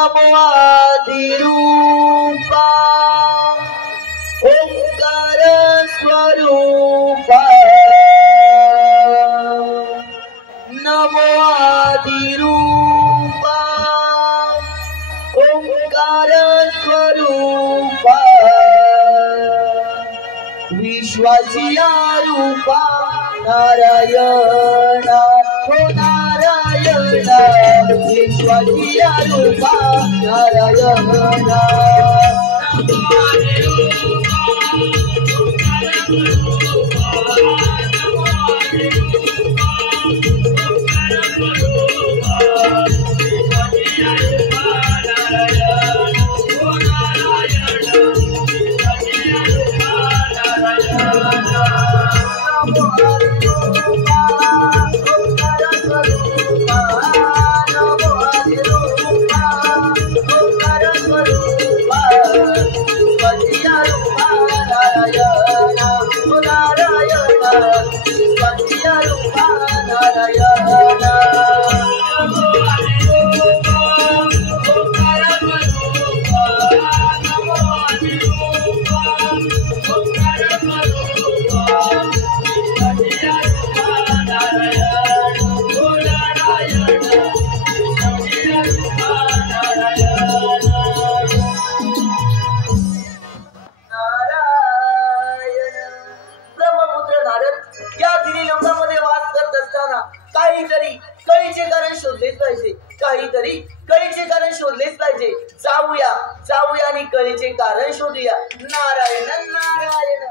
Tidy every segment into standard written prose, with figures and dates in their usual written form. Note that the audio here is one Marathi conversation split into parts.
नमो आदिरूपा ओंकार स्वरूपा नमो आदिरूपा ओंकार स्वरूपा विश्वासिया रूपा नारायण हो नारायण विश्वासिया रूपा नारायण जाऊया आणि कळीचे कारण शोधूया नारायण नारायण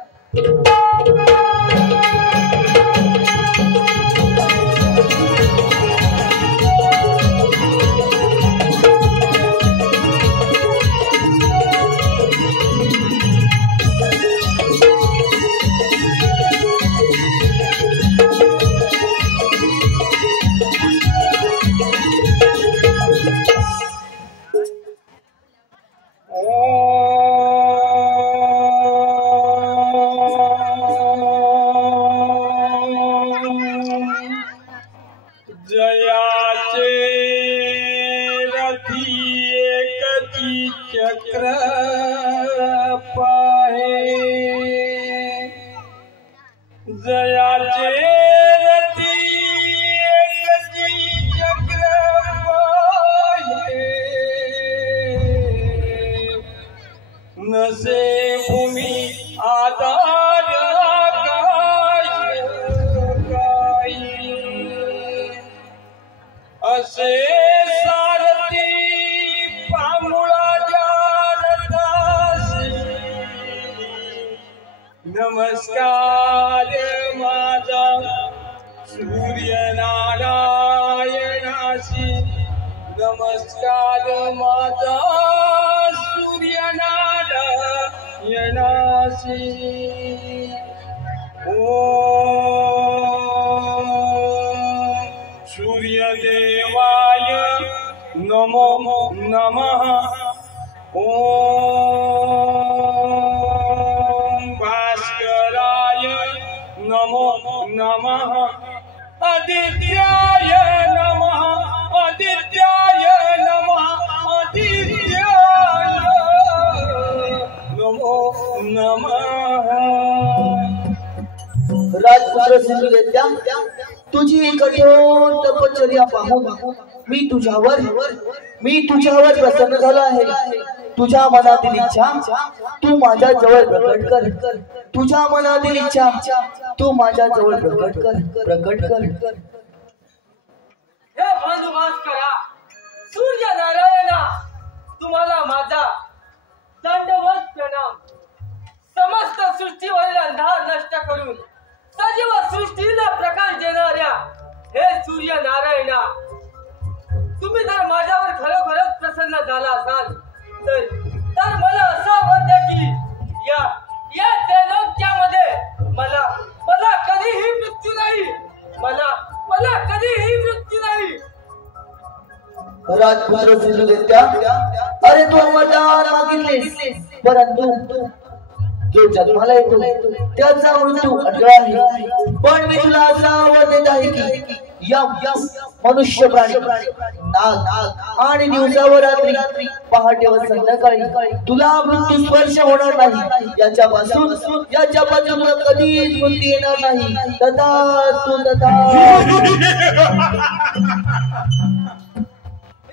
चक्र पाहे जयाचे रती एकची चक्र पाहे नसे भूमी आधार आकाश काही असे नमस्कार माझा सूर्यनारायणाशी नमस्कार माझा सूर्यनारायणाशी ओम सूर्यदेवाय नमो नमः नमो नमः आदित्याय नमः आदित्याय नमः आदित्याय नमो नमः राजपुत्र सिंधुदेत्या तुझी कठोर तपश्चर्या पाहून मी तुझ्यावर प्रसन्न झालो आहे तुझ्या मनातील इच्छा तू माझ्या जवळ प्रकट कर तुझ्या मनातील इच्छा तू माझ्या जवळ प्रकट कर हे बंधुवास करा सूर्य नारायणा तुम्हाला माझा दंडवत प्रणाम समस्त सृष्टीवरील अंधार नष्ट करून सजीव सृष्टीला प्रकाश देणाऱ्या हे सूर्य नारायणा तुम्ही जर माझ्यावर खरोखरच प्रसन्न झाला असाल तर मला असं वाटतं की या त्रैलोक्यामध्ये मला कधीही मृत्यू नाही मला कधीही मृत्यू नाही राजपुत्र सिंधुदेत्या अरे तू वरदान मागितलेस परंतु जो जन्माला येतो त्याचा मृत्यू अटळ आहे पण मी तुला असं आवाज देत आहे की यम मनुष्य प्राणी नाग आणि दिवसावर रात्री पहाटे व संध्याकाळी तुला मृत्यू स्पर्श होणार नाही. याच्यापासून तुला कधीच मुक्ती येणार नाही. तथा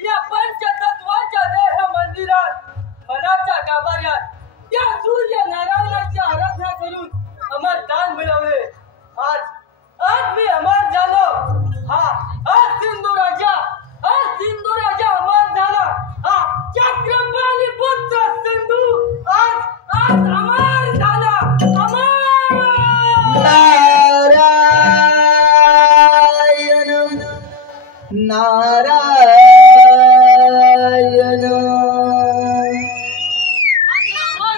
या पंचतत्वाच्या देह मंदिरात मनाच्या गाभाऱ्यात त्या सूर्य नारायणाची आराधना करून अमर दान मिळवले. आज मी अमर झालो. आज सिंधू राजा अमर झाला. चक्रपाली पुत्र सिंधू आज अमर झाला. अमर नारायण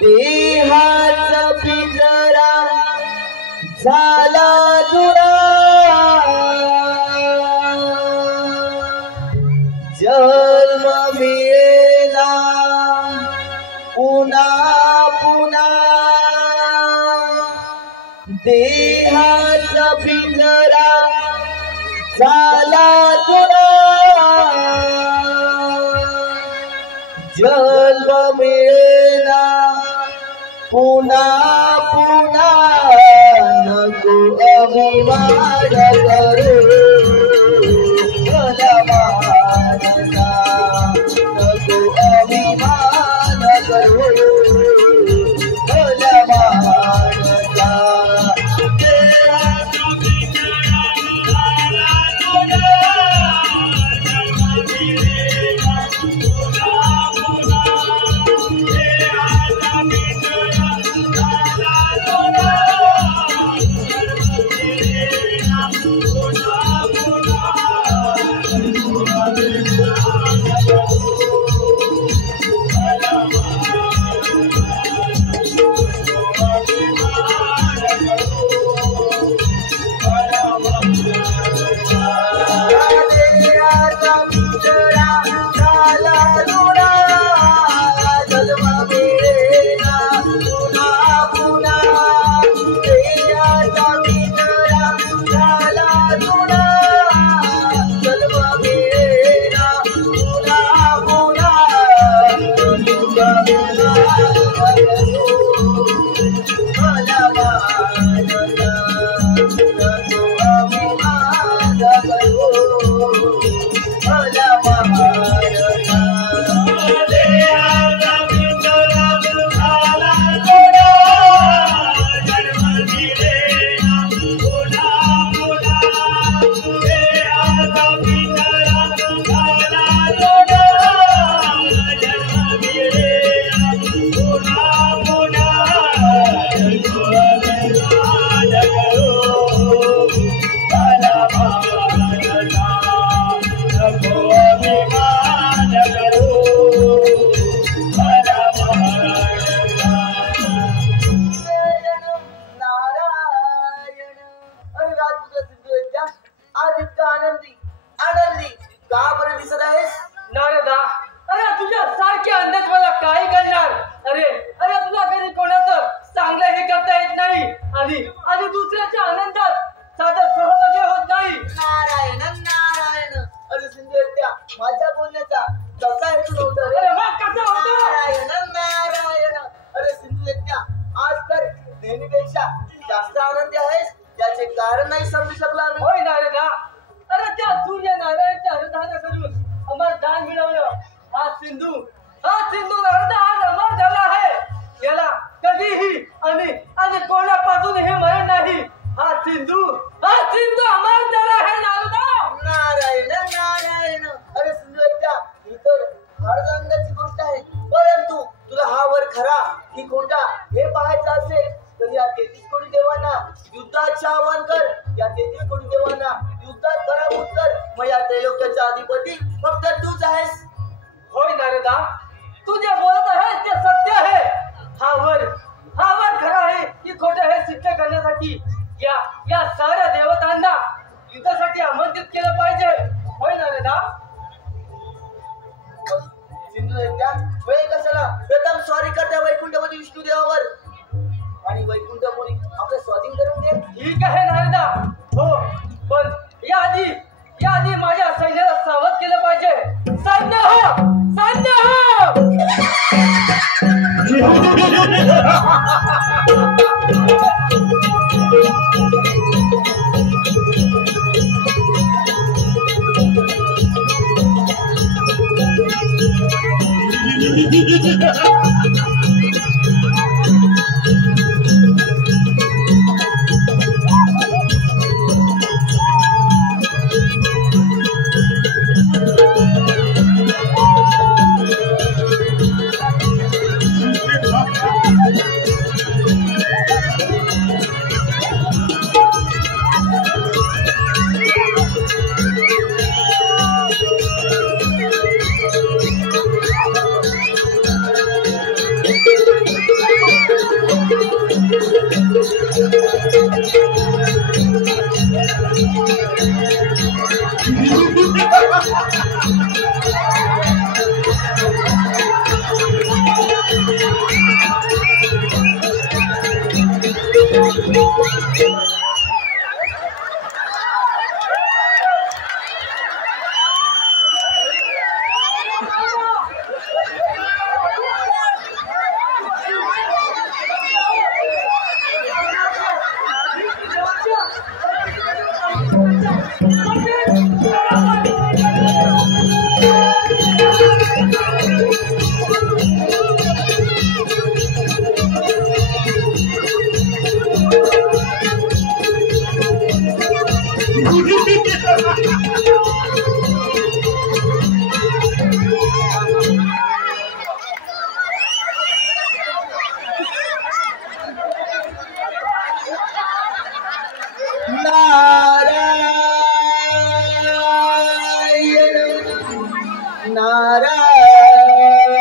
देहाचा पिंजरा झाला जुळा. जन्म मिळेला पुन्हा देहाचा पिंजरा झाला जुळा. जन्म मिळेला पुन्हा नको अभिमान करू. नको अभिमान करू. ठीक आहे नारदा. हो पण याआधी माझ्या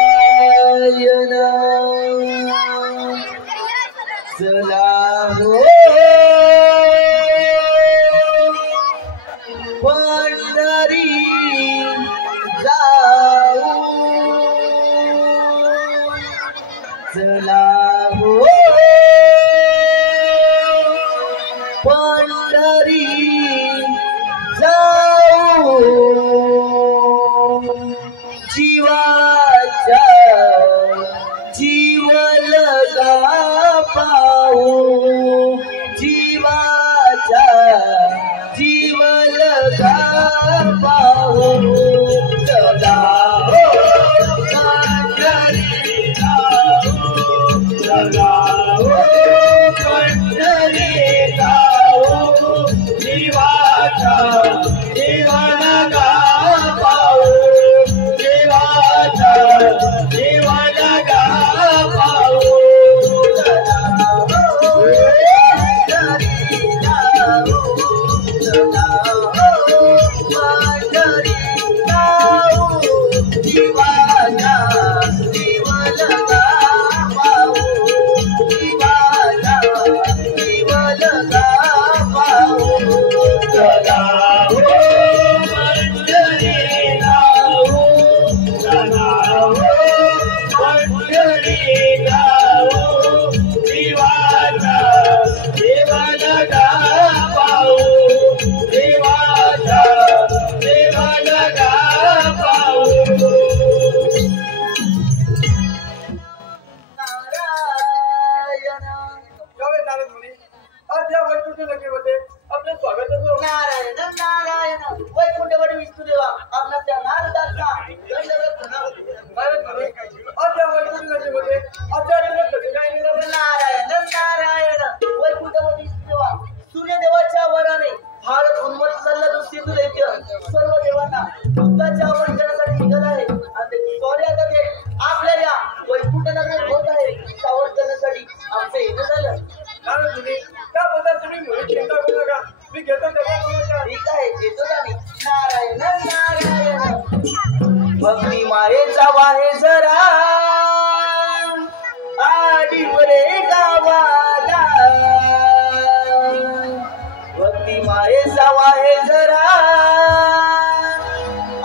नारायण चला हो पंढरी जाऊ चला हो पंढरी जाऊ जीवाचा जीव लगा पाहू जीवाचा जीव लगा पाहू चला हो पंढरी जाऊ चला हो पंढरी जाऊ जीवाचा जीव लगा पाहू जीवाचा जीव लगा पाहू चला हो पंढरी जाऊ चला हो पंढरी जाऊ जीवाचा जीव लगा पाहू जीवाचा जीव लगा पाहू चला हो पंढरी जाऊ चला हो पंढरी जाऊ जीवाचा जीव लगा पाहू जीवाचा जीव लगा पाहू नारायण यावे नारद मुनी आज या वैकुंठ नगरीमध्ये आपले स्वागत असो. नारायण नारायण वैकुंठवडी विष्णुदेवा आपला त्या नारदाचा दंडवत प्रणाम. नारद मुनी आज या वैकुंठ नगरीमध्ये आपल्या आठवड्यात कधी काय निघालं? नारायण नारायण वैकुंठवडी विष्णुदेवा सूर्यदेवाच्या वराने भारत उन्मत सल्ला तो सिंधू दैत्य सर्व देवांना बुद्धाच्या आवर्जनासाठी निघत आहे आणि सॉरी आता ते आपल्या या वैकुंठ नगरीत होत आहे सावध करण्यासाठी आमचं येणं झालं. नारद मुनी त्याबद्दल तुम्ही मुली चिंता करू नका. मी घेतो तेव्हा बोलतो. ठीक आहे येतो आम्ही. नारायण नारायण भक्ती मायेचा वाहे जरा आडीवरे गावाला भक्ती मायेचा वाहे जरा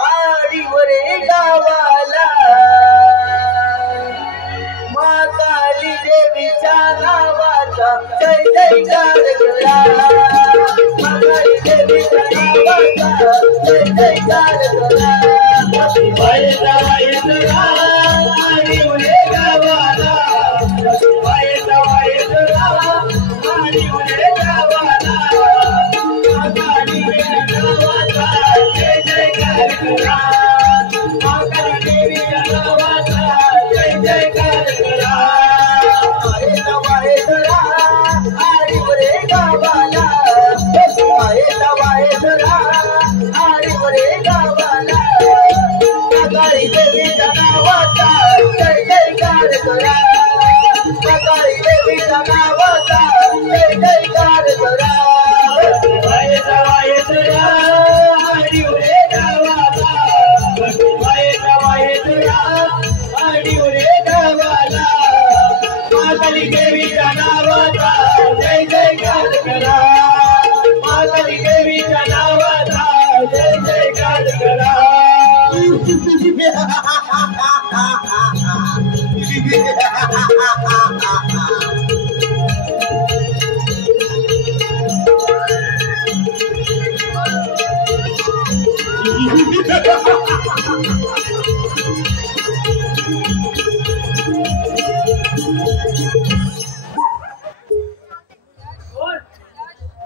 आडीवरे गावाला मा काली देवीच्या नावाचा जय जयकार करा मा काली देवीच्या नावाचा जय जयकार करा भक्ती मायेचा वाहे जरा आडीवरे गावाला करा महाकाली देवीच्या नावाचा जय जयकार करा मायेचा वाहे धरा आणि वरे गावाला मायेचा वाहे धरा आणि वरे गावाला महाकाली देवीच्या नावाचा जय जयकार करा महाकाली देवीच्या नावाचा जय जयकार करा मायेचा वाहे धरा आणि वरे गावाला मायेचा वाहे धरा आणि वरे गावाला महाकाली देवीच्या नावाचा जय जयकार करा महाकाली देवीच्या नावाचा जय जयकार करा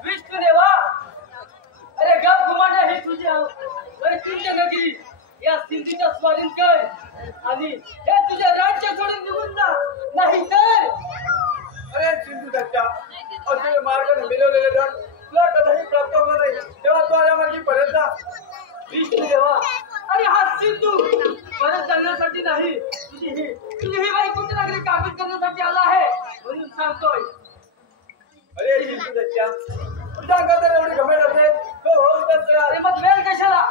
विष्णुदेवा, अरे गप घुमाना ही तुझी वैकुंठ नगरी या सिंधीच्या स्वाधीन कर आणि हे तुझे राज्य सोडून निघून जा, नाही तर अरे सिंधू दत्ता असले मार्गाने मिळवलेले धन तुला कधीही प्राप्त होणार नाही तेव्हा तू आल्या मार्गी परत जा विष्णुदेवा, अरे हा सिंधू परत जाण्यासाठी नाही, तुझी ही वैकुंठ नगरी काबीज करण्यासाठी आला आहे म्हणून सांगतोय. अरे सिंधू दत्ता तुझ्या अंगात जर एवढी घमेल असेल तर हो तर अरे मग वेळ कशाला?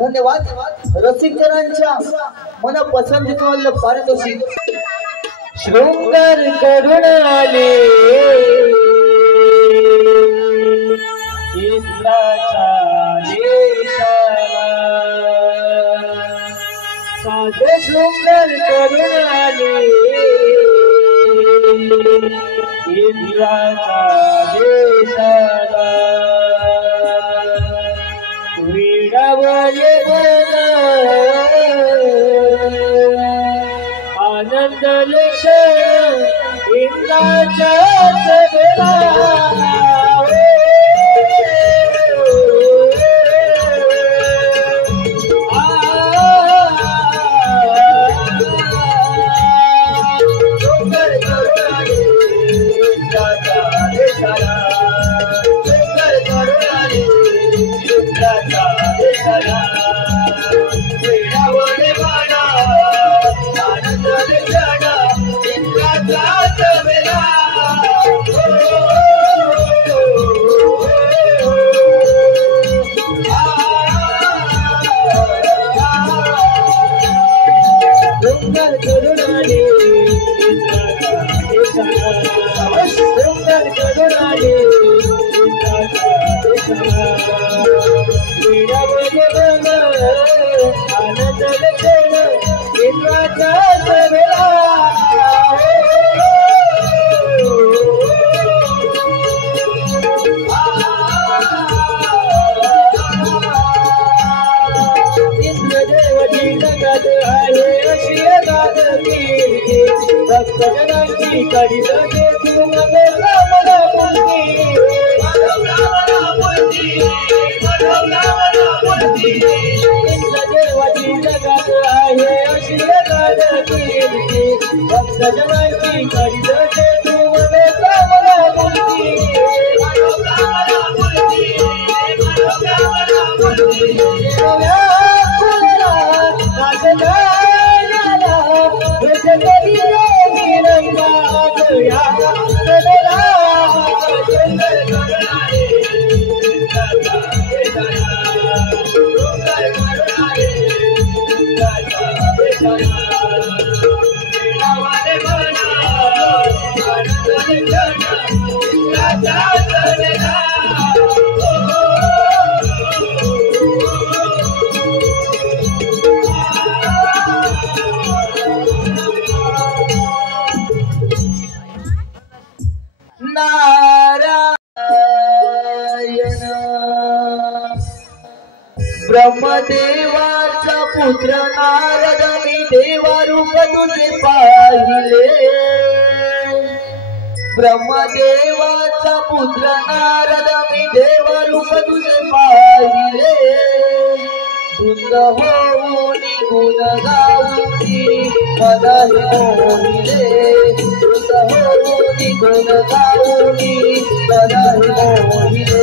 धन्यवाद रसिक जनांच्या मनपसंतीचं पारितोषिक शृंगार करून आले इंद्राच्या देशाला साधे शृंगार करून आले इंद्राच्या देशाला विडावले मन आनंद लक्षण इंद्राच्या सगळा आनंद क्षण इंद्राच्या सवेला इंद्रदेवची जगत आहे अशी गात कीर्ती भक्तजनांची करीत ते तू नवे रामला बोलती इंद्रदेवाची जगत आहे अशी गात कीर्ती भक्तजनांची करीत ते तू नवे रामला बोलती ब्रह्मदेवाचा पुत्र नारद मी देवारूप तुझे पाहिले ब्रह्मदेवाचा पुत्र नारद मी देवारूप तुझे पाहिले धुंद होऊन गुण गाऊनी मन मोहिले धुंद होऊन गुण गाऊनी मन मोहिले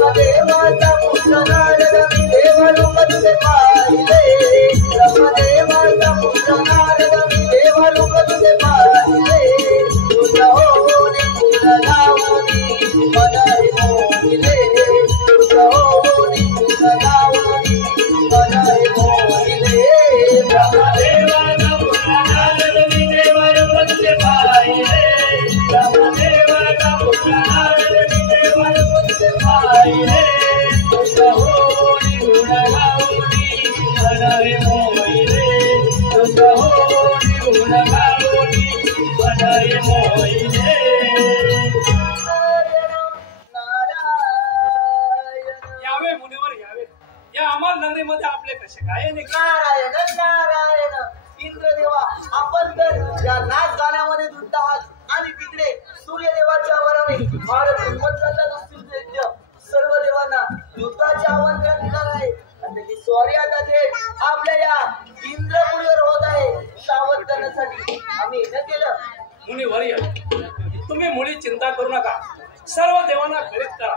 ब्रह्मदेवाचा पुत्र नारद मी देवारूप तुझे पाहिले ब्रह्मदेवाचा पुत्र नारद मी देवारूप तुझे पाहिले तुझ होऊन गुण गाऊनी मन मोहिले तुझ होऊन गुण गाऊनी मन मोहिले ब्रह्मदेवाचा पुत्र नारद मी देवारूप तुझे पाहिले ब्रह्मदेवाचा पुत्र नारद मी देवारूप तुझे पाहिले आपले कसे काय नारायण नारायण इंद्रदेवा आपण तर या नाच गाण्यामध्ये जुळत आहात आणि तिकडे सूर्यदेवाच्या वराने भारत हिंमतला सर्व देवांना युद्धाचे आमंत्रण दिलं आहे आणि त्याची स्वारी आता ते आपल्या या इंद्रपुरीवर होत आहे सावध करण्यासाठी आम्ही हे केलं मुनीवर्य तुम्ही मुली चिंता करू नका सर्व देवांना प्रेरित करा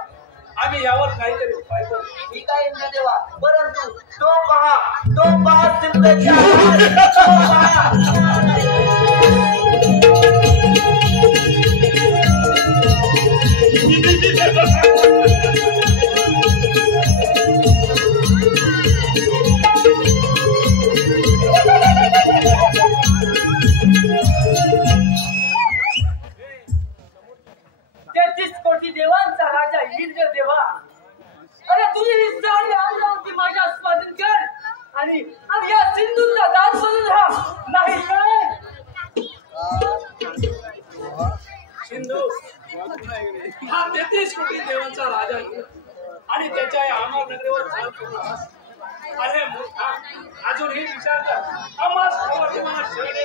आम्ही यावर काहीतरी उपाय करू ठीक आहे इंद्रदेवा परंतु तो पहा सिंधूच्या देवांचा राजा इंद्र देवा अरे तुझी ही सारी अमरावती माझ्या स्वाधीन कर आणि या सिंधूचा दास बनून राहा नाही काय सिंधू हा 33 कोटी देवांचा राजा आणि त्याच्या या अमर नगरीवर चाल करू अरे मूर्खा अजूनही विचार कर आम्हास खबर तुम्हाला शरणे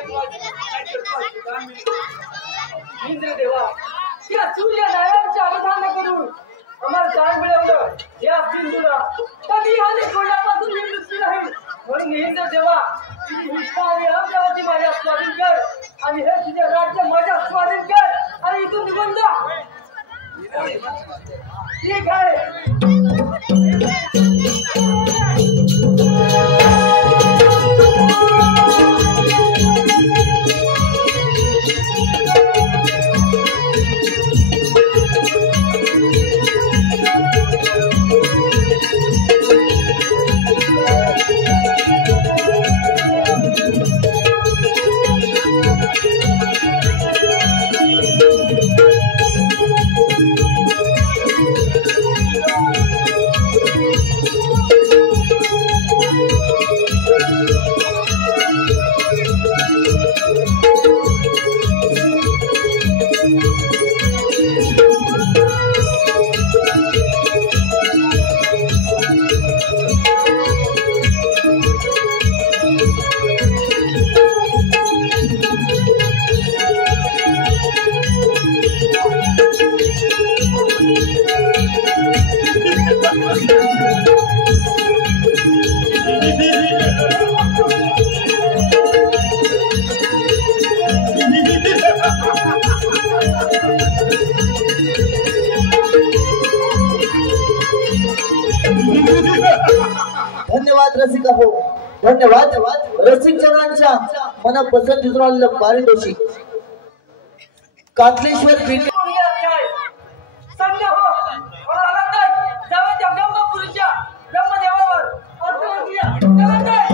इंद्र देवा या सूर्यनारायणचे अवधान करून आम्हाला काय मिळवलं या सिंधूला कधी आणि कोणापासून मी मुक्ती राहील म्हणून इंद्र देवा तुझी ही सारी अमरावती माझ्या स्वाधीन कर आणि हे तुझे राज्य माझ्या स्वाधीन कर आणि इथून निघून जा ठीक आहे धन्यवाद रसिका हो, धन्यवाद रसिक जनांच्या मनापसंतीतून आलेलं पारितोषिक कातलेश्वर पीठ संध्या हो जवळच्या ब्रह्मपुरीच्या ब्रह्मदेवावर अर्पण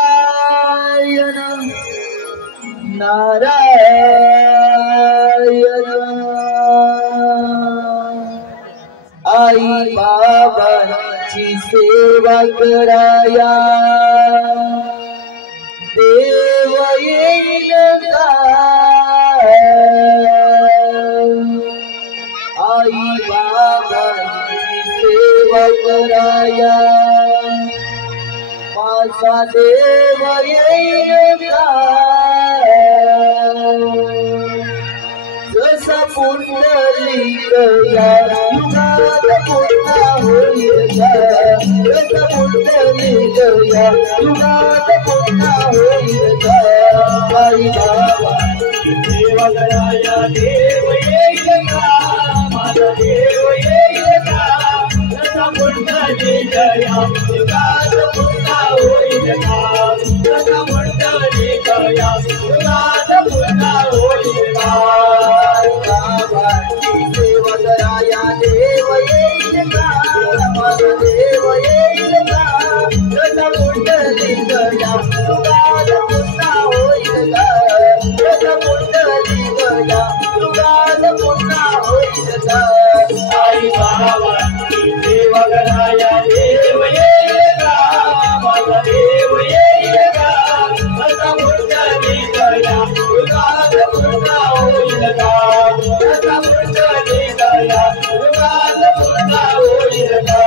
नारायण नारायण आई बाबांची सेवा कराया देव येईल का आई बाबांची सेवा कराया माझा देव येईल का जसा पुंडलिक या युगात पुन्हा होईल का जसा पुंडलिक या युगात पुन्हा होईल का आई बाबा सेवा कराया देव येईल का माझा देव येईल का जसा पुंडलिक या युगात पुन्हा होईल का जसा पुंडलिक या युगात पुन्हा होईल का बाबांची सेवा कराया देव येईल का माझा देव येईल का जसा पुंडलिक या युगात पुन्हा होईल का जसा पुंडलिक या युगात पुन्हा होईल का आई बाबांची सेवा कराया देव येईल का माझा देव येईल का जसा पुंडलिक या युगात पुन्हा होईल का जसा पुंडलिक या युगात पुन्हा होईल का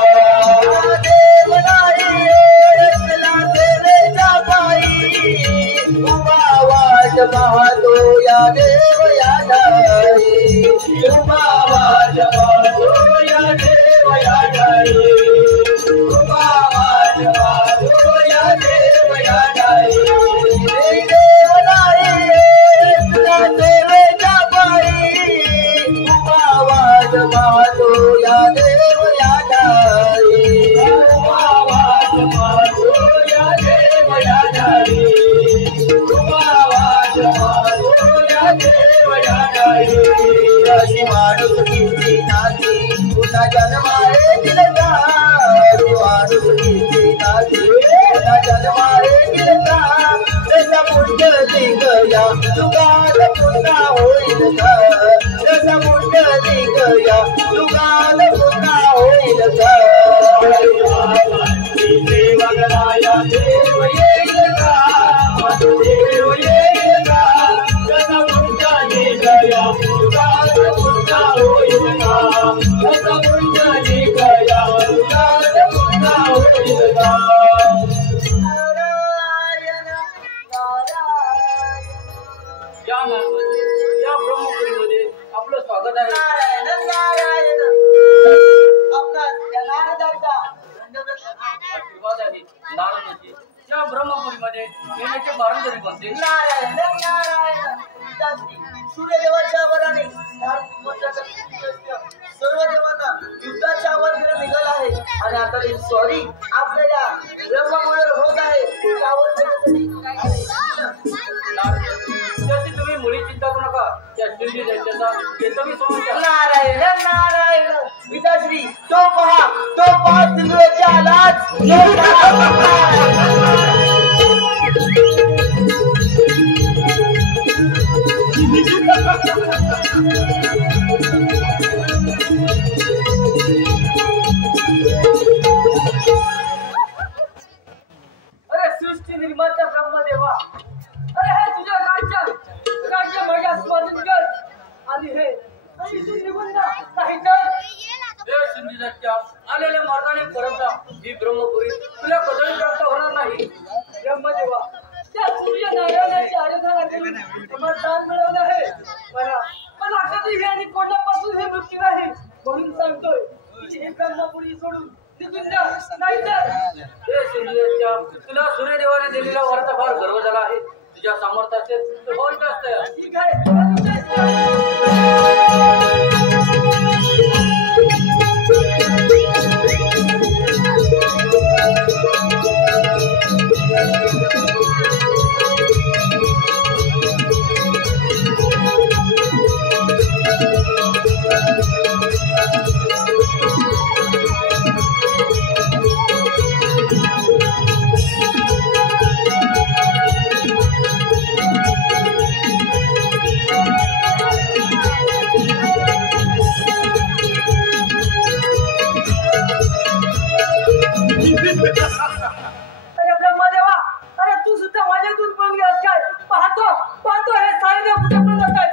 देव नाही ओळखला देवेच्या पायी उभा वाट पाहतो या देव या नाही उभा वाट पाहतो या देव या नाही उभा वाट पाहतो या देव या नाही देव नाही ओळखला देवेच्या पायी उभा वाट पाहतो या देव या नाही उभा वाट पाहतो या देव या नाही उभा वाट पाहतो या देव या नाही अशी माणूस किती नाती पुन्हा जन्माळे दिलता माणूस किती नाती पुन्हा जन्माळे दिलता जसा पुंडलिक या युगात पुन्हा होईल का जसा पुंडलिक या युगात पुन्हा होईल का सेवा कराया देव येईल का माझा देव येईल का जसा पुंडलिक या युगात पुन्हा होईल का जसा पुंडलिक या युगात पुन्हा होईल का या ब्रह्मपुरीमध्ये आपलं स्वागत आहे. नारायण नारायण आपला त्या नारदाचा आशीर्वाद आहे नारायणाची. या ब्रह्मपुरीमध्ये येण्याचे कारण तरी बनते. नारायण नारायण सूर्यदेवाच्या वराने सर्व देवांना युद्धाच्या आवाजाने निघाला आहे आणि आता सॉरी आपल्याला ब्रह्ममुळे होत आहे त्याची तुम्ही मुळी चिंता करू नका. त्या शिर्डी दैत्याचा येतो मी समस्या. नारायण नारायण पिताश्री तो पहा सिंधूच्या लाच अरे सृष्टी निर्माता ब्रह्मदेव दैत्या, तुला सूर्यदेवाने दिलेला वराचा फार गर्व झाला आहे. तुझ्या सामर्थ्याचे होत असतं. ठीक आहे. अरे ब्रह्मदेवा, अरे तू सुद्धा माझ्यातून पळून गेलास काय? पाहतो पाहतो हे सारे देव कुठे पळून जात आहेत.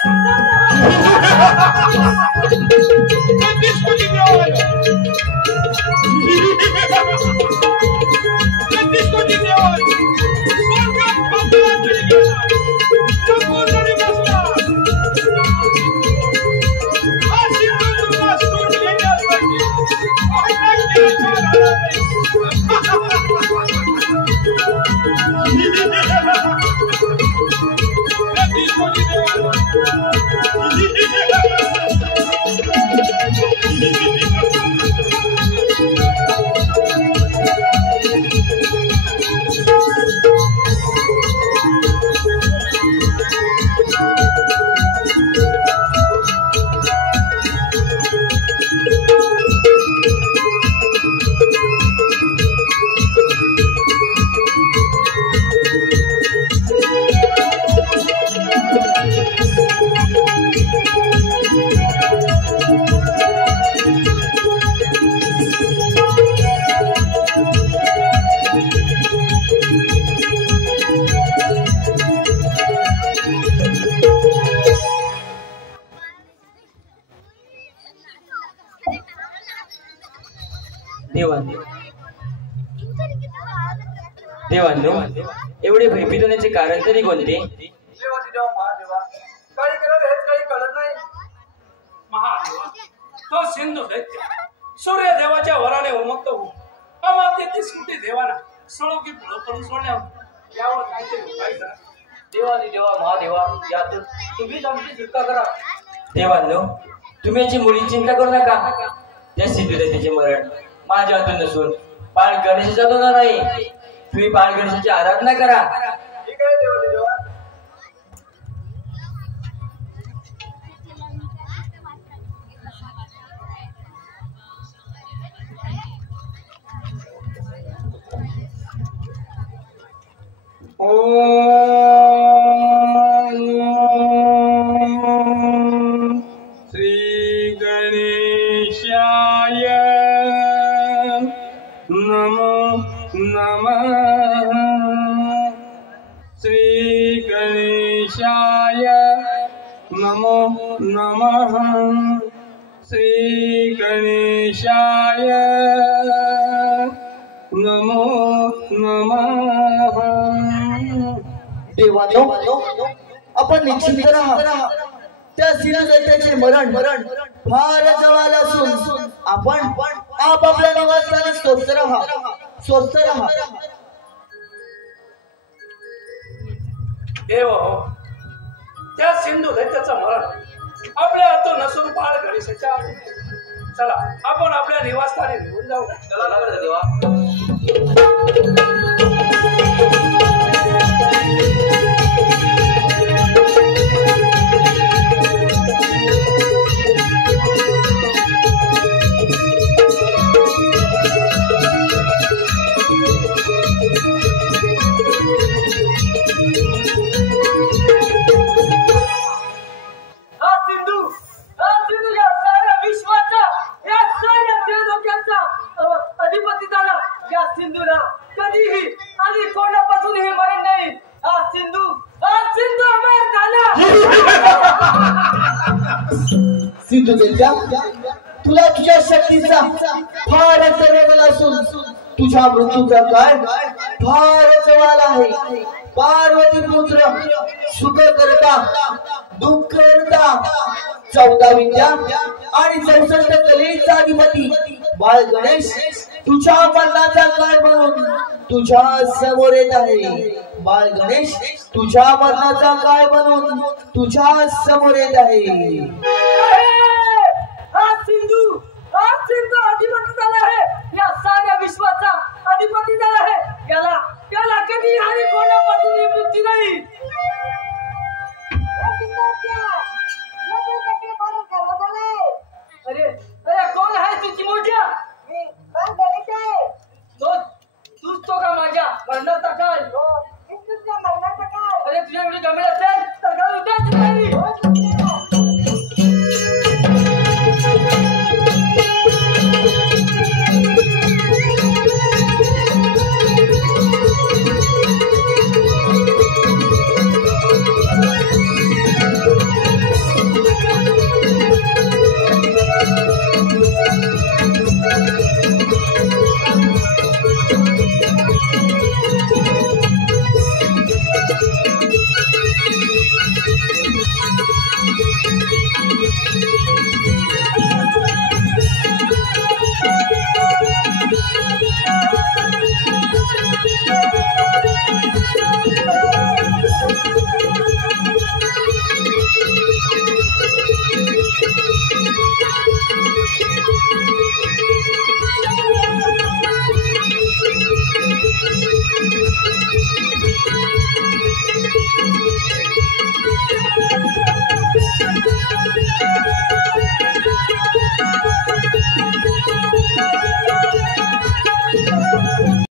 देवांनो, एवढे भयभीत होण्याचे कारण तरी कोणते? काही करावे हेच काही कळत नाही. महादेवा, तो सिंधू दैत्य सूर्यदेवाच्या वराने उमगत होऊन अमाप 33 कोटी देवाना सळोकी पळून सोडल्या. यावर काहीतरी उपाय करा. देवा महादेवा, यातून तुम्हीच आमची सुटका करा. देवांनो, तुम्ही याची मुळी चिंता करू नका. त्या सिंधू दैत्याचे मरण माझ्या हातून नसून बाळ गणेशाच्या हातून आहे. तुम्ही बाळ गणेशाची आराधना करा. ठीक आहे देवा. श्री गणेशाय नमो नमः. श्री गणेशाय नमो नमः. श्री गणेशाय नमो नमः. देवानो, आपण निश्चित राहा. त्या सिंधू दैत्याचे मरण फार जवळ असून आपण आपापल्या निवासस्थानी स्वस्थ राहा. देव हो, त्या सिंधू दैत्याचं मरण आपल्या हातून नसून बाळ गणेशाच्या हातून. चला आपण आपल्या निवासस्थानी निघून जाऊ. चला देवा. अधिपती झाला या सिंधूला कधीही आणि कोणापासूनही मरण नाही. हा सिंधू अमर झाला. सिंधू दैत्या, तुला तुझ्या शक्तीचा फार जवळ असून तुझ्या मृत्यूचा काळ फार जवळ आहे. पार्वती पुत्र सुख करता दुःख करता 14 विद्या आणि 64 कलेचा अधिपती बाळ गणेश तुझ्या मरणाचा काळ म्हणून तुझ्या समोर येत आहे। बाळ गणेश तुझ्या मरणाचा काळ म्हणून तुझ्या समोर येत आहे। हा सिंधू अधिपती झाला आहे, या साऱ्या विश्वाचा अधिपती झाला आहे। त्याला कधी आणि कोणापासून निवृत्ती नाही। अरे कोण आहे तुझी मोठ्या? तूच तो का माझ्या मरणाचा काळ? अरे तुझ्या एवढी गमेल असेल तर घाल उद्याची तयारी।